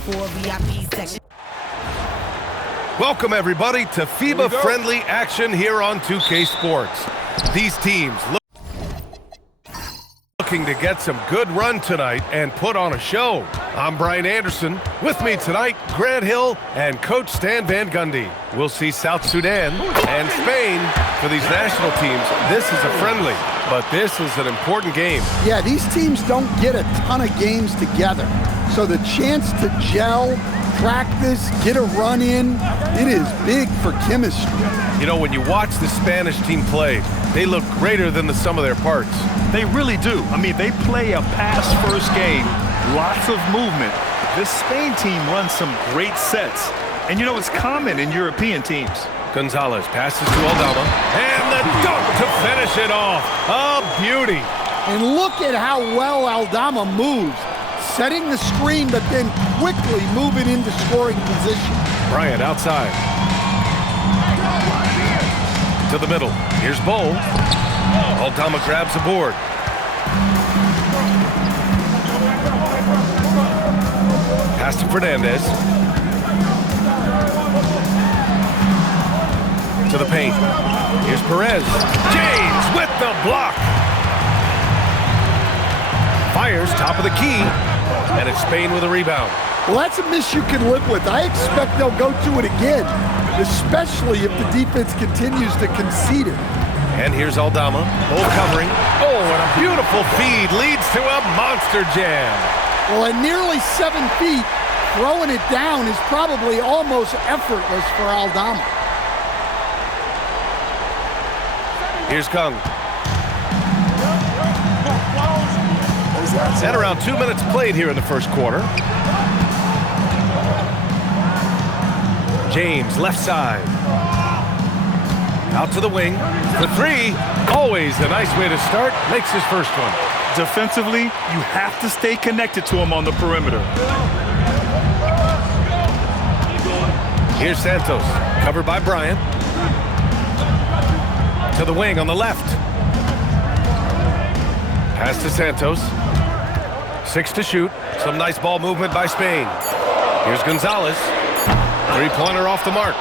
4 VIP section. Welcome, everybody, to FIBA-friendly action here on 2K Sports. These teams looking to get some good run tonight and put on a show. I'm Brian Anderson. With me tonight, Grant Hill and Coach Stan Van Gundy. We'll see South Sudan and Spain for these national teams. This is a friendly, but this is an important game. Yeah, these teams don't get a ton of games together. So the chance to gel, practice, get a run in, it is big for chemistry. You know, when you watch the Spanish team play, they look greater than the sum of their parts. They really do. I mean, they play a pass-first game, lots of movement. This Spain team runs some great sets. And you know, it's common in European teams. Gonzalez passes to Aldama, and the dunk to finish it off. A beauty. And look at how well Aldama moves, setting the screen, but then quickly moving into scoring position. Bryant outside. To the middle. Here's Bull. Aldama grabs the board. Pass to Fernandez. To the paint. Here's Perez. James with the block. Fires top of the key. And it's Spain with a rebound. Well, that's a miss you can live with. I expect they'll go to it again, especially if the defense continues to concede it. And here's Aldama. Bull covering. Oh, and a beautiful feed leads to a monster jam. Well, at nearly 7 feet, throwing it down is probably almost effortless for Aldama. Here's Kung. And around 2 minutes played here in the first quarter. James, left side. Out to the wing. The three, always a nice way to start. Makes his first one. Defensively, you have to stay connected to him on the perimeter. Here's Santos, covered by Bryant. To the wing on the left. Pass to Santos. 6 to shoot. Some nice ball movement by Spain. Here's Gonzalez. Three-pointer off the mark.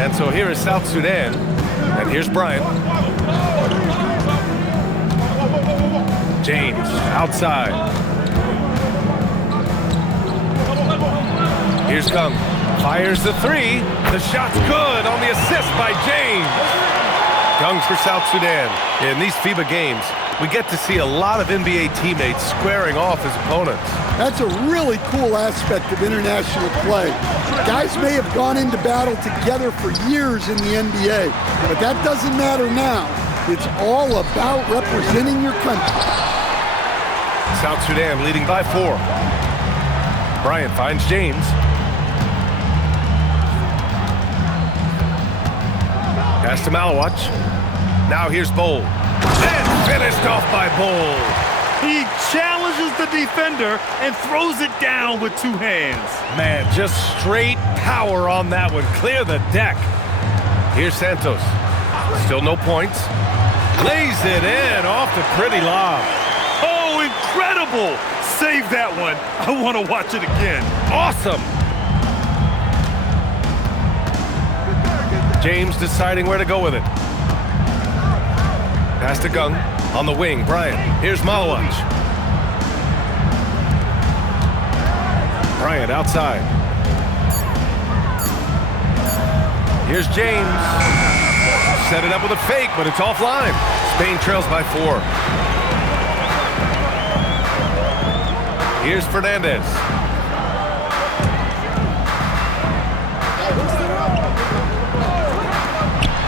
And so here is South Sudan. And here's Bryant. James outside. Here's Kung. Fires the three. The shot's good on the assist by James. Kung's for South Sudan. In these FIBA games, we get to see a lot of NBA teammates squaring off his opponents. That's a really cool aspect of international play. Guys may have gone into battle together for years in the NBA, but that doesn't matter now. It's all about representing your country. South Sudan leading by 4. Bryant finds James. Pass to Malawach. Now here's Bull. And finished off by Bull. He challenges the defender and throws it down with 2 hands. Man, just straight power on that one. Clear the deck. Here's Santos. Still no points. Lays it in off the pretty lob. Oh, incredible! Save that one. I want to watch it again. Awesome. James deciding where to go with it. Pass to Gung. On the wing, Bryant. Here's Malawach. Bryant outside. Here's James. Set it up with a fake, but it's offline. Spain trails by 4. Here's Fernandez.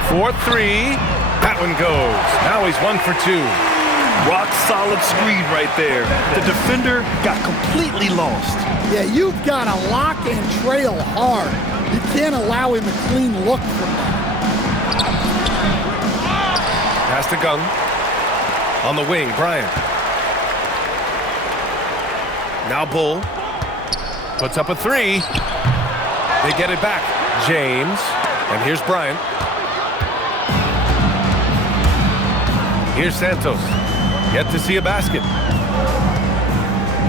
For 3. That one goes. Now he's 1 for 2. Rock solid screen right there. The defender got completely lost. Yeah, you've got to lock and trail hard. You can't allow him a clean look from that. Pass to Gung. On the wing, Bryant. Now Bull. Puts up a 3. They get it back. James. And here's Bryant. Here's Santos. Yet to see a basket.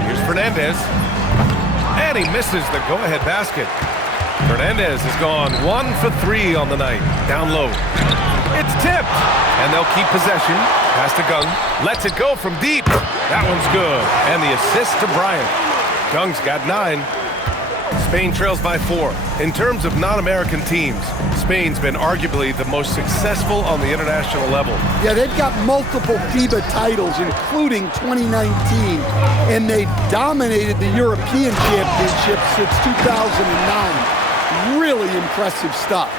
Here's Fernandez. And he misses the go-ahead basket. Fernandez has gone 1 for 3 on the night. Down low. It's tipped. And they'll keep possession. Pass to Gung. Lets it go from deep. That one's good. And the assist to Bryant. Gung's got 9. Spain trails by 4. In terms of non-American teams, Spain's been arguably the most successful on the international level. Yeah, they've got multiple FIBA titles, including 2019, and they dominated the European Championship since 2009. Really impressive stuff.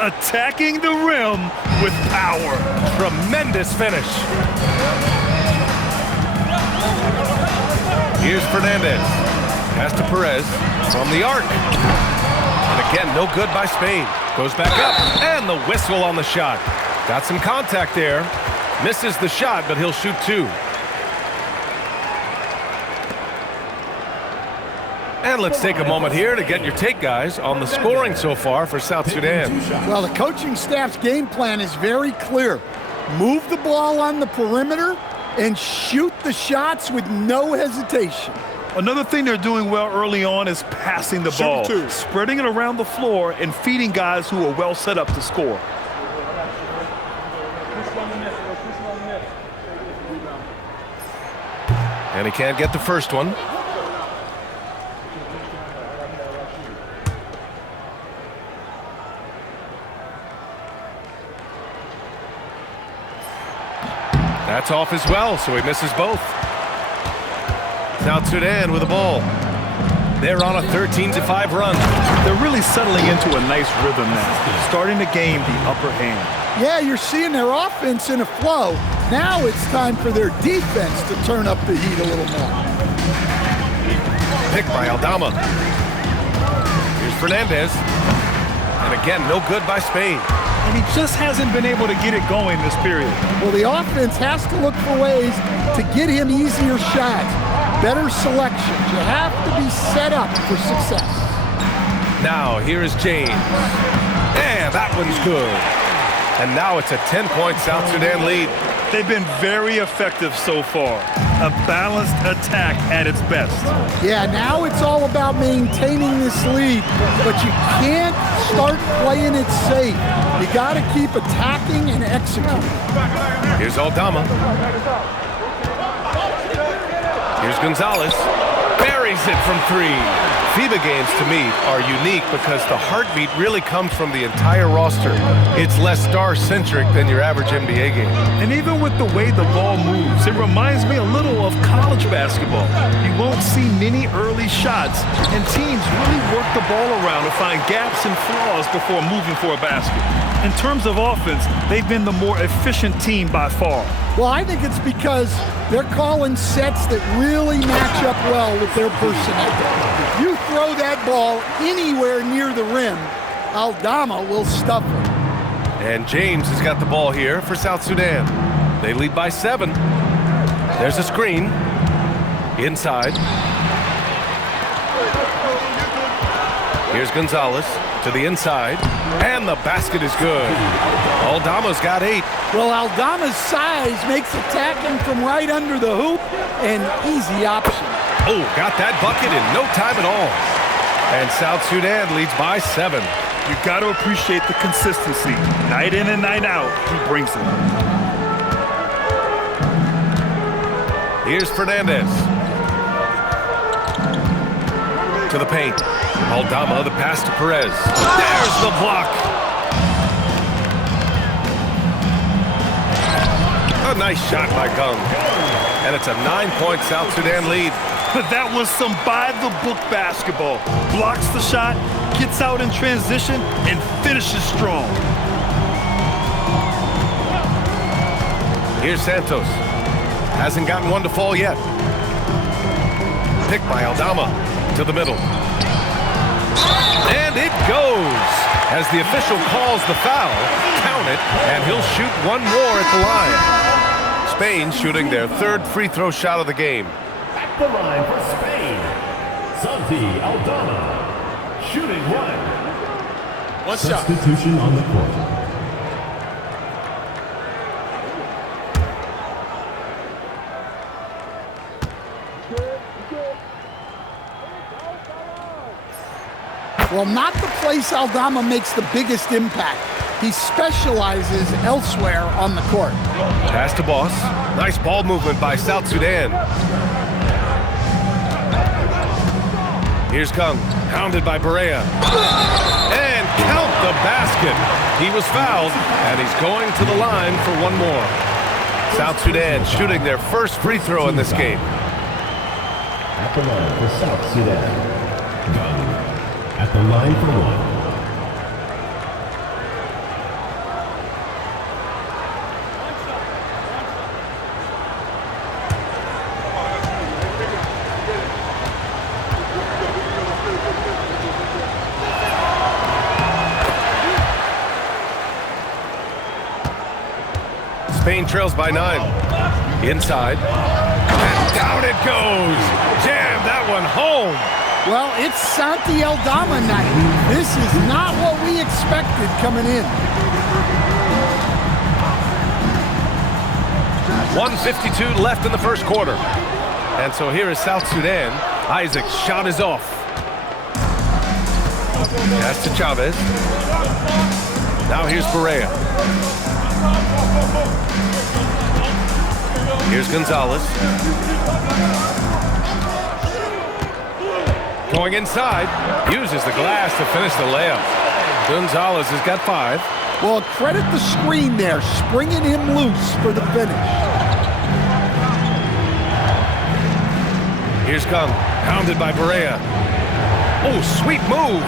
Attacking the rim with power. Tremendous finish. Here's Fernandez. Pass to Perez from the arc. And again, no good by Spain. Goes back up, and the whistle on the shot. Got some contact there. Misses the shot, but he'll shoot 2. And let's take a moment here to get your take, guys, on the scoring so far for South Sudan. Well, the coaching staff's game plan is very clear. Move the ball on the perimeter and shoot the shots with no hesitation. Another thing they're doing well early on is passing the ball, spreading it around the floor and feeding guys who are well set up to score. And he can't get the first one. That's off as well, so he misses both. South Sudan with the ball. They're on a 13-5 run. They're really settling into a nice rhythm now, starting to gain the upper hand. Yeah, you're seeing their offense in a flow. Now it's time for their defense to turn up the heat a little more. Picked by Aldama. Here's Fernandez. And again, no good by Spain. And he just hasn't been able to get it going this period. Well, the offense has to look for ways to get him easier shots, better selections. You have to be set up for success. Now, here is James. And that one's good. And now it's a 10-point South Sudan lead. They've been very effective so far. A balanced attack at its best. Yeah, now it's all about maintaining this lead, but you can't start playing it safe. You got to keep attacking and executing. Here's Aldama. Here's Gonzalez. Buries it from 3. FIBA games, to me, are unique because the heartbeat really comes from the entire roster. It's less star-centric than your average NBA game. And even with the way the ball moves, it reminds me a little of college basketball. You won't see many early shots, and teams really work the ball around to find gaps and flaws before moving for a basket. In terms of offense, they've been the more efficient team by far. Well, I think it's because they're calling sets that really match up well with their personnel. If you throw that ball anywhere near the rim, Aldama will stuff it. And James has got the ball here for South Sudan. They lead by 7. There's a screen. Inside. Here's Gonzalez to the inside. And the basket is good. Aldama's got 8. Well, Aldama's size makes attacking from right under the hoop an easy option. Oh, got that bucket in no time at all. And South Sudan leads by 7. You've got to appreciate the consistency. Night in and night out, he brings it. Here's Fernandez. To the paint. Aldama, the pass to Perez. There's the block. A nice shot by Gung. And it's a 9-point South Sudan lead. But that was some by-the-book basketball. Blocks the shot, gets out in transition, and finishes strong. Here's Santos. Hasn't gotten one to fall yet. Picked by Aldama to the middle. And it goes. As the official calls the foul, count it, and he'll shoot one more at the line. Spain shooting their 3rd free throw shot of the game. At the line for Spain, Santi Aldama, shooting 1. One shot. Substitution on the court. Well, not the place Aldama makes the biggest impact. He specializes elsewhere on the court. Pass to Boss. Nice ball movement by South Sudan. Here's Kung, hounded by Barea. And count the basket. He was fouled, and he's going to the line for one more. South Sudan shooting their first free throw in this game. At the line for South Sudan. Gun at the line for one. Spain trails by 9. Inside. And down it goes. Jam that one home. Well, it's Santi Aldama night. This is not what we expected coming in. 1:52 left in the first quarter. And so here is South Sudan. Isaac's shot is off. Pass to Chavez. Now here's Barea. Here's Gonzalez. Going inside. Uses the glass to finish the layup. Gonzalez has got 5. Well, credit the screen there, springing him loose for the finish. Here's Kung, pounded by Barea. Oh, sweet move.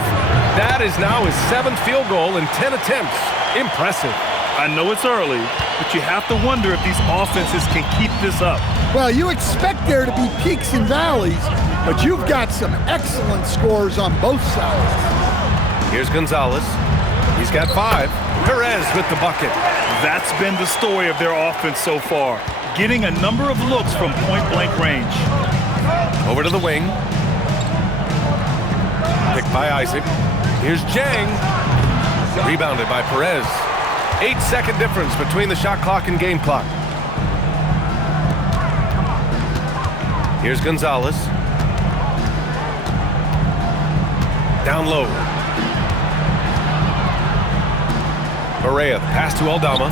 That is now his 7th field goal in 10 attempts. Impressive. I know it's early, but you have to wonder if these offenses can keep this up. Well, you expect there to be peaks and valleys, but you've got some excellent scores on both sides. Here's Gonzalez. He's got 5. Perez with the bucket. That's been the story of their offense so far, getting a number of looks from point-blank range. Over to the wing. Picked by Isaac. Here's Jang. Rebounded by Perez. 8-second difference between the shot clock and game clock. Here's Gonzalez. Down low. Barea, pass to Aldama.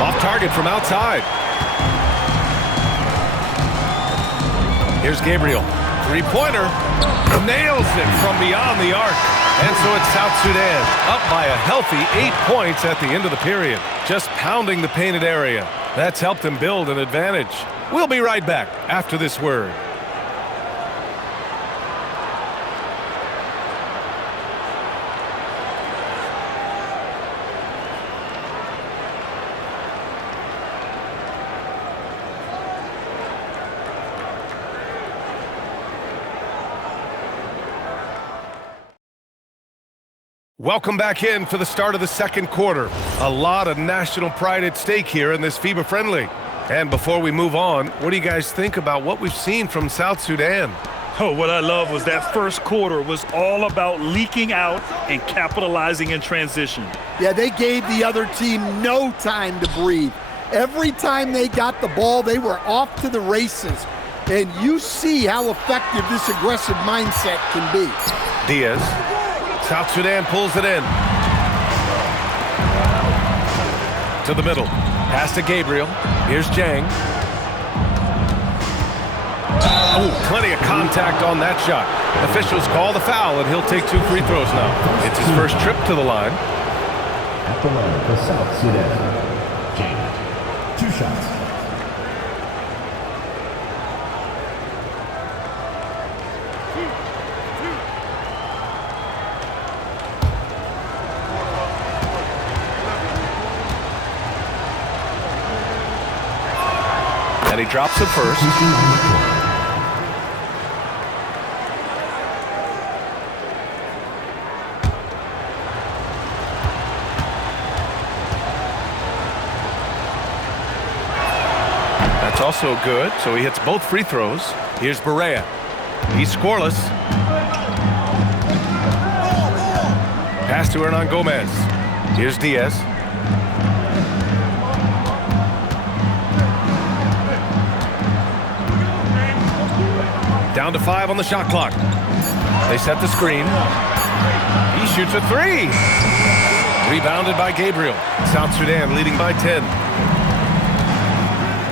Off target from outside. Here's Gabriel. Three-pointer. Nails it from beyond the arc. And so it's South Sudan up by a healthy 8 points at the end of the period. Just pounding the painted area. That's helped them build an advantage. We'll be right back after this word. Welcome back in for the start of the second quarter. A lot of national pride at stake here in this FIBA friendly. And before we move on, what do you guys think about what we've seen from South Sudan? Oh, what I love was that first quarter was all about leaking out and capitalizing in transition. Yeah, they gave the other team no time to breathe. Every time they got the ball, they were off to the races. And you see how effective this aggressive mindset can be. Diaz. South Sudan pulls it in. To the middle. Pass to Gabriel. Here's Jang. Oh, plenty of contact on that shot. Officials call the foul, and he'll take 2 free throws now. It's his first trip to the line. At the line for South Sudan. Jang. 2 shots. And he drops it first. That's also good, so he hits both free throws. Here's Barea. He's scoreless. Pass to Hernan Gomez. Here's Diaz. Down to 5 on the shot clock. They set the screen. He shoots a three. Rebounded by Gabriel. South Sudan leading by 10.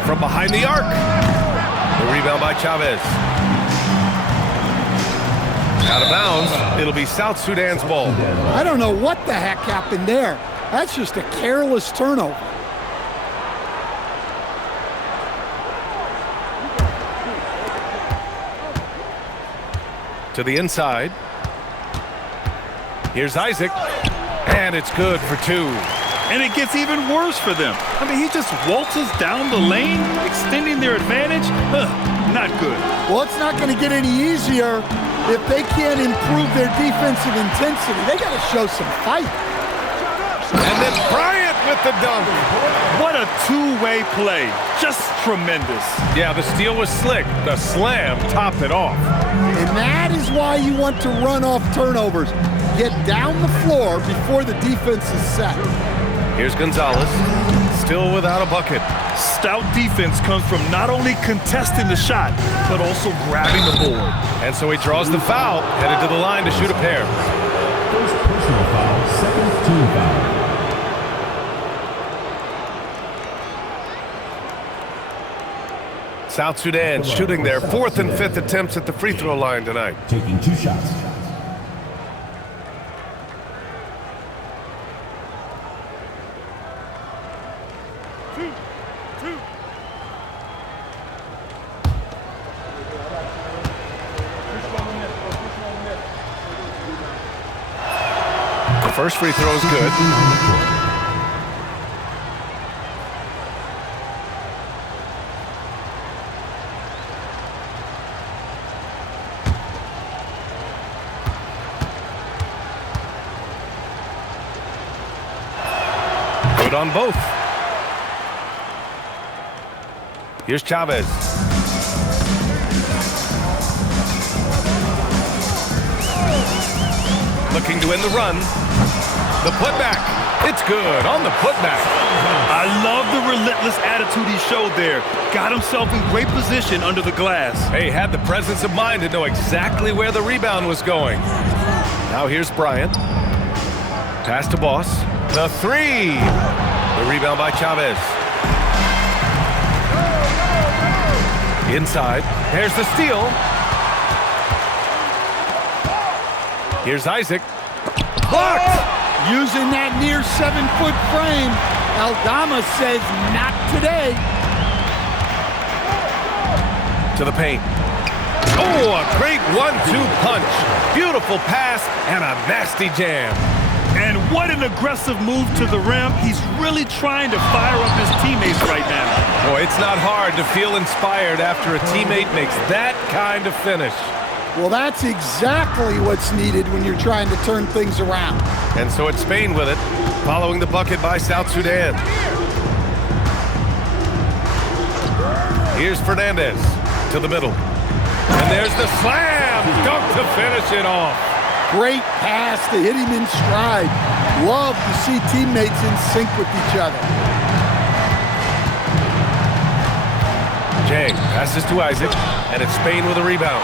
From behind the arc. The rebound by Chavez. Out of bounds. It'll be South Sudan's ball. I don't know what the heck happened there. That's just a careless turnover. To the inside. Here's Isaac. And it's good for two. And it gets even worse for them. I mean, he just waltzes down the lane, extending their advantage. Not good. Well, it's not going to get any easier if they can't improve their defensive intensity. They got to show some fight. And then Bryant with the dunk. What a two-way play. Just tremendous. Yeah, the steal was slick. The slam topped it off. And that is why you want to run off turnovers. Get down the floor before the defense is set. Here's Gonzalez, still without a bucket. Stout defense comes from not only contesting the shot, but also grabbing the board. And so he draws the foul, headed to the line to shoot a pair. First personal foul, second team foul. South Sudan shooting their fourth and fifth attempts at the free throw line tonight. Taking 2 shots. The first free throw is good. Good on both. Here's Chavez. Looking to end the run. The putback. It's good on the putback. I love the relentless attitude he showed there. Got himself in great position under the glass. Hey, had the presence of mind to know exactly where the rebound was going. Now here's Bryant. Pass to Boss. The three. The rebound by Chavez. Inside. There's the steal. Here's Isaac. Blocked. Using that near 7-foot frame, Aldama says not today. To the paint. Oh, a great 1-2 punch. Beautiful pass and a nasty jam. And what an aggressive move to the rim. He's really trying to fire up his teammates right now. Boy, it's not hard to feel inspired after a teammate makes that kind of finish. Well, that's exactly what's needed when you're trying to turn things around. And so it's Spain with it, following the bucket by South Sudan. Here's Fernandez to the middle. And there's the slam dunk to finish it off. Great pass to hit him in stride. Love to see teammates in sync with each other. Jang passes to Isaac, and it's Spain with a rebound.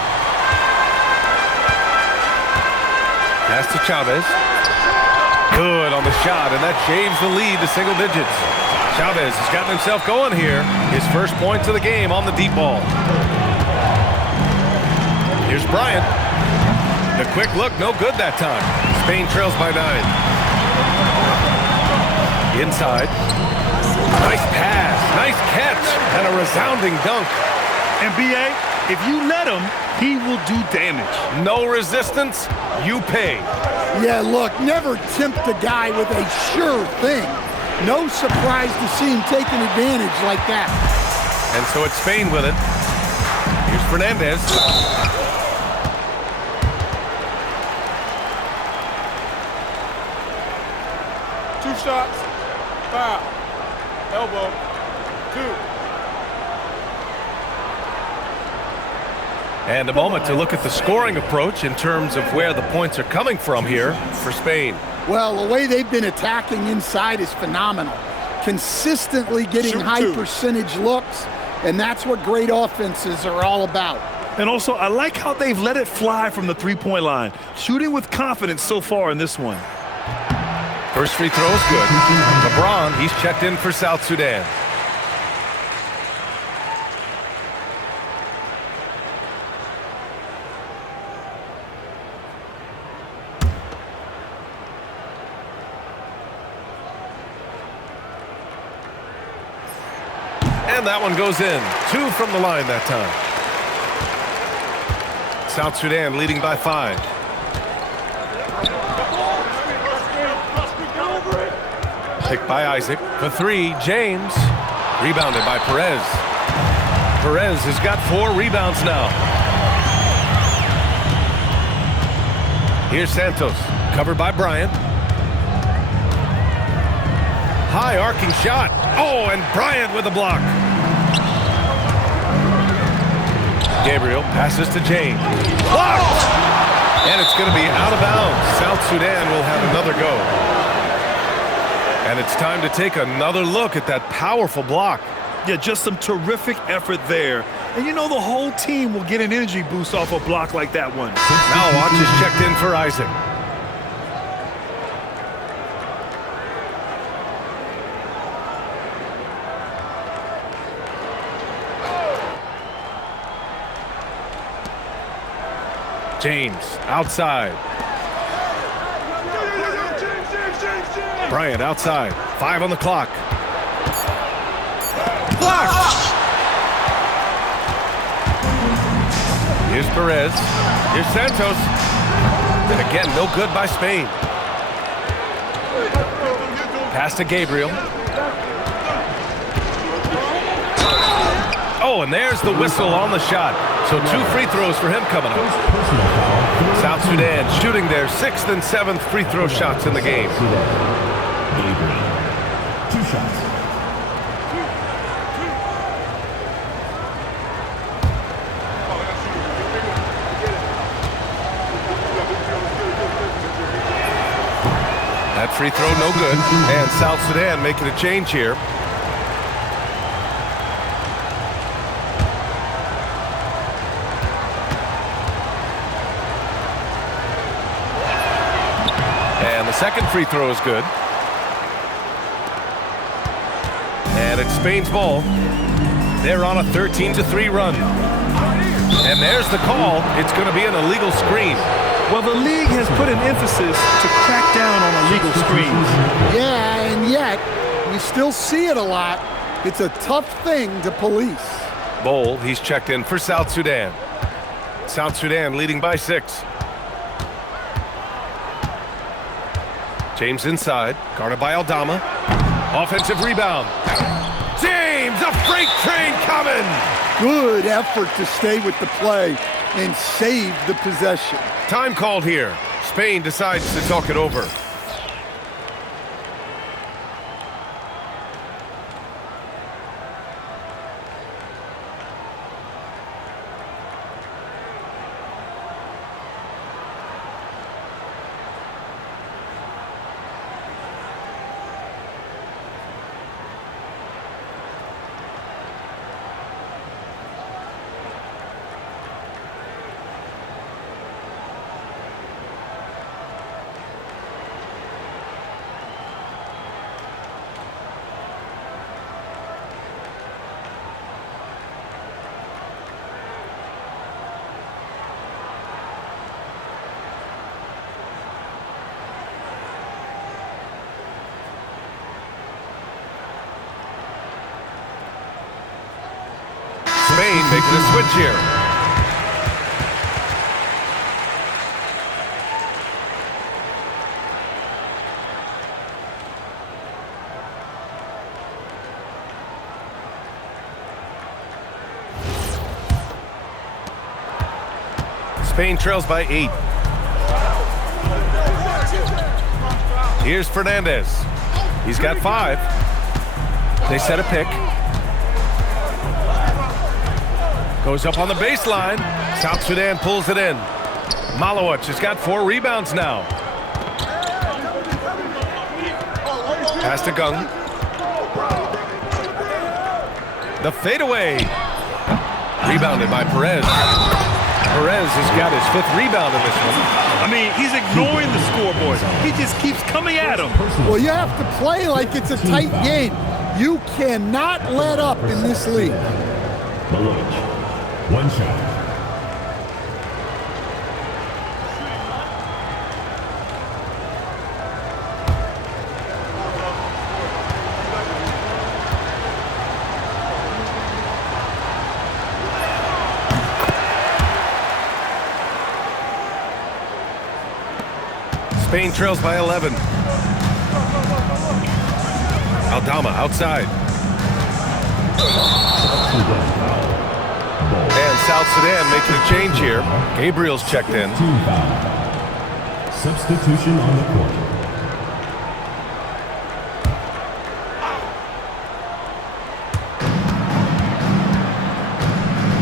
Pass to Chavez. Good on the shot, and that shaves the lead to single digits. Chavez has gotten himself going here. His first points of the game on the deep ball. Here's Bryant. The quick look, no good that time. Spain trails by 9. Inside. Nice pass, nice catch, and a resounding dunk. And B.A., if you let him, he will do damage. No resistance, you pay. Yeah, look, never tempt a guy with a sure thing. No surprise to see him taking advantage like that. And so it's Spain with it. Here's Fernandez. Two shots, foul, elbow, 2. And a moment to look at the scoring approach in terms of where the points are coming from here for Spain. Well, the way they've been attacking inside is phenomenal. Consistently getting high percentage looks, and that's what great offenses are all about. And also, I like how they've let it fly from the three-point line. Shooting with confidence so far in this one. First free throw is good. LeBron, he's checked in for South Sudan. And that one goes in. 2 from the line that time. South Sudan leading by 5. Picked by Isaac. For 3, James. Rebounded by Perez. Perez has got 4 rebounds now. Here's Santos. Covered by Bryant. High arcing shot. Oh, and Bryant with a block. Gabriel passes to James. Blocked! And it's going to be out of bounds. South Sudan will have another go. And it's time to take another look at that powerful block. Yeah, just some terrific effort there. And you know the whole team will get an energy boost off a block like that one. Now Watch is checked in for Isaac. James outside. Bryant outside. 5 on the clock. Blocked! Here's Perez. Here's Santos. And again, no good by Spain. Pass to Gabriel. Oh, and there's the whistle on the shot. So 2 free throws for him coming up. South Sudan shooting their 6th and 7th free throw shots in the game. Gabriel. 2 shots. That free throw no good. And South Sudan making a change here. And the second free throw is good. And it's Spain's ball. They're on a 13-3 run. And there's the call. It's going to be an illegal screen. Well, the league has put an emphasis to crack down on illegal screens. Yeah, and yet, you still see it a lot. It's a tough thing to police. Bowl, he's checked in for South Sudan. South Sudan leading by 6. James inside, guarded by Aldama. Offensive rebound. James, a freight train coming! Good effort to stay with the play and save the possession. Time called here. Spain decides to talk it over. Spain making a switch here. Spain trails by 8. Here's Fernandez. He's got 5. They set a pick. Goes up on the baseline. South Sudan pulls it in. Malawich has got 4 rebounds now. Pass to Gung. The fadeaway. Rebounded by Perez. Perez has got his 5th rebound in this one. I mean, he's ignoring the scoreboard. He just keeps coming at him. Well, you have to play like it's a tight game. You cannot let up in this league. Maloich, 1 shot. Spain trails by 11. Aldama outside. And South Sudan making a change here. Gabriel's checked in. Team foul. Substitution on the court.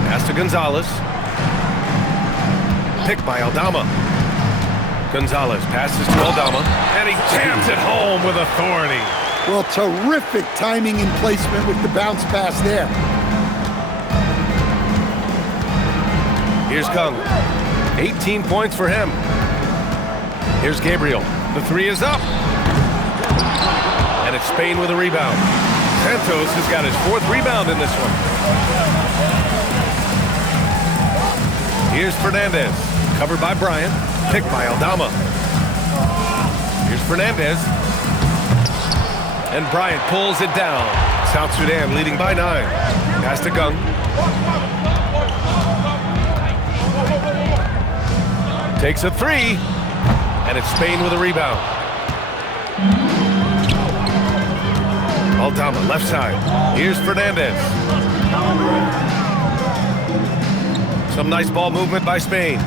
Pass to Gonzalez. Picked by Aldama. Gonzalez passes to Aldama, and he jams it home with authority. Well, terrific timing and placement with the bounce pass there. Here's Kung. 18 points for him. Here's Gabriel. The 3 is up. And it's Spain with a rebound. Santos has got his 4th rebound in this one. Here's Fernandez. Covered by Bryant. Picked by Aldama. Here's Fernandez. And Bryant pulls it down. South Sudan leading by 9. Pass to Gung. Takes a 3. And it's Spain with a rebound. Aldama left side. Here's Fernandez. Some nice ball movement by Spain.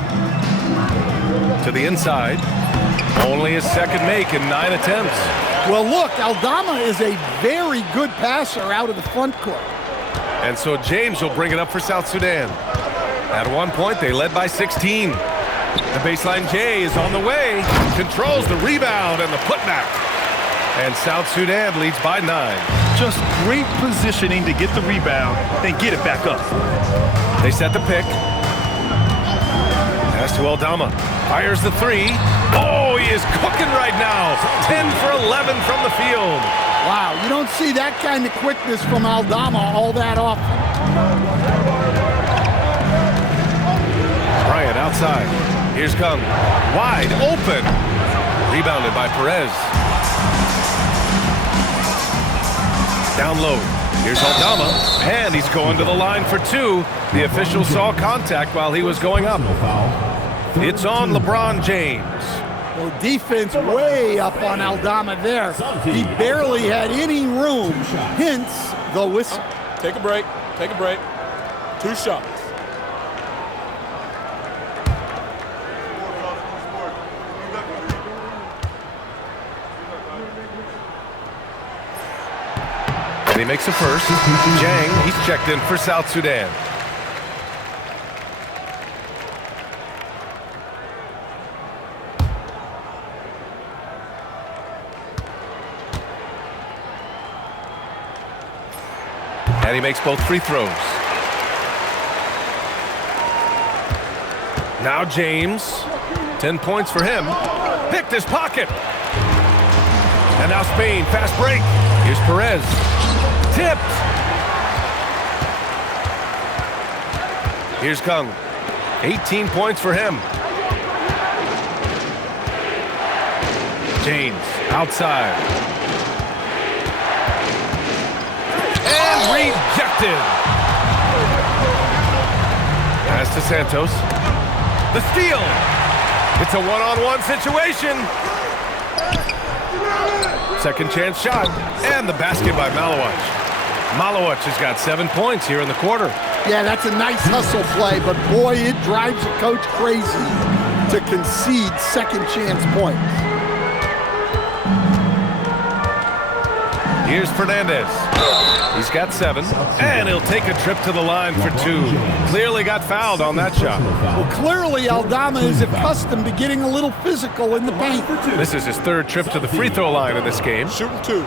To the inside. Only his 2nd make in 9 attempts. Well, look, Aldama is a very good passer out of the front court. And so James will bring it up for South Sudan. At one point, they led by 16. The baseline J is on the way. Controls the rebound and the putback. And South Sudan leads by 9. Just great positioning to get the rebound, then get it back up. They set the pick. Pass to Aldama. Fires the 3. Oh, he is cooking right now. 10 for 11 from the field. Wow, you don't see that kind of quickness from Aldama all that often. Bryant outside. Here's Kung. Wide open. Rebounded by Perez. Down low. Here's Aldama. And he's going to the line for 2. The official saw contact while he was going up. It's on LeBron James. Well, defense way up on Aldama there. He barely had any room, hence the whistle. Take a break. Take a break. 2 shots. And he makes a first. Jang, he's checked in for South Sudan. And he makes both free throws. Now James. 10 points for him. Picked his pocket. And now Spain, fast break. Here's Perez. Tipped. Here's Kung. 18 points for him. James, outside. And rejected. Pass to Santos. The steal. It's a one-on-one situation. Second chance shot. And the basket by Malowich. Malowich has got 7 points here in the quarter. Yeah, that's a nice hustle play, but boy, it drives a coach crazy to concede second chance points. Here's Fernandez. He's got 7, and he'll take a trip to the line for 2. Clearly got fouled on that shot. Well, clearly Aldama is accustomed to getting a little physical in the paint. This is his 3rd trip to the free throw line in this game. Shooting 2.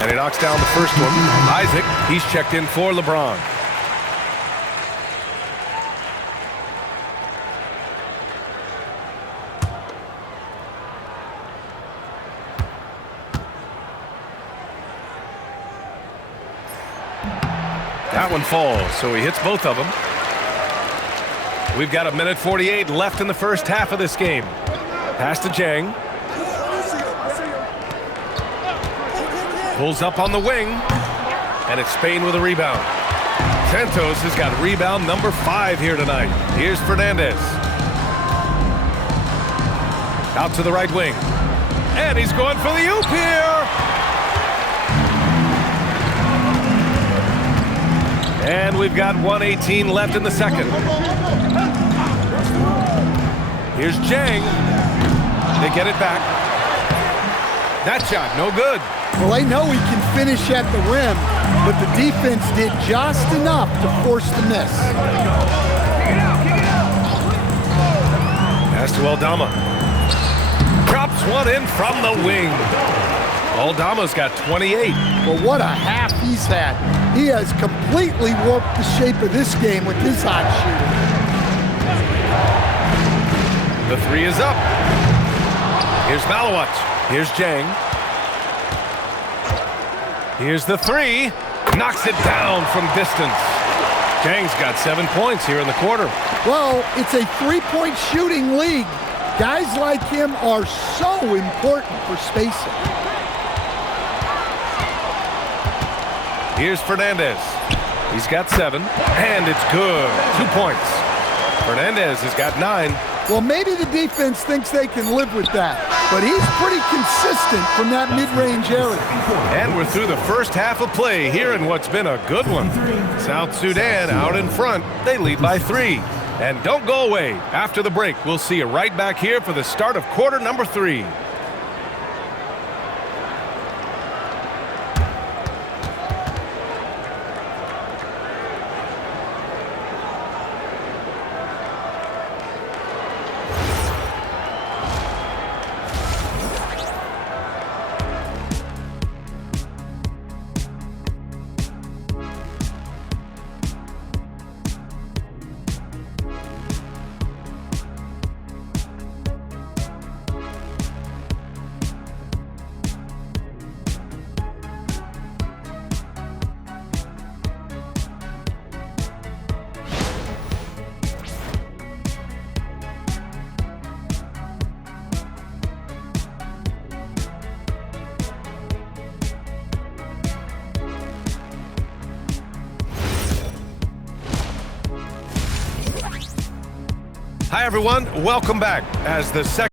And he knocks down the first one. Isaac, he's checked in for LeBron. That one falls, so he hits both of them. We've got 1:48 left in the first half of this game. Pass to Jang. Pulls up on the wing, and it's Spain with a rebound. Santos has got rebound number 5 here tonight. Here's Fernandez. Out to the right wing. And he's going for the oop here. And we've got 1:18 left in the second. Here's Jang. They get it back. That shot, no good. Well, they know he can finish at the rim, but the defense did just enough to force the miss. Pass to Aldama. Drops one in from the wing. Aldama's got 28. Well, what a half he's had. He has completely warped the shape of this game with his hot shooting. The 3 is up. Here's Malawat. Here's Jang. Here's the 3. Knocks it down from distance. Jang's got 7 points here in the quarter. Well, it's a three-point shooting league. Guys like him are so important for spacing. Here's Fernandez. He's got 7, and it's good. 2 points. Fernandez has got 9. Well, maybe the defense thinks they can live with that, but he's pretty consistent from that mid-range area. And we're through the first half of play here in what's been a good one. South Sudan out in front. They lead by 3. And don't go away. After the break, we'll see you right back here for the start of quarter number 3. Hi, everyone. Welcome back as the second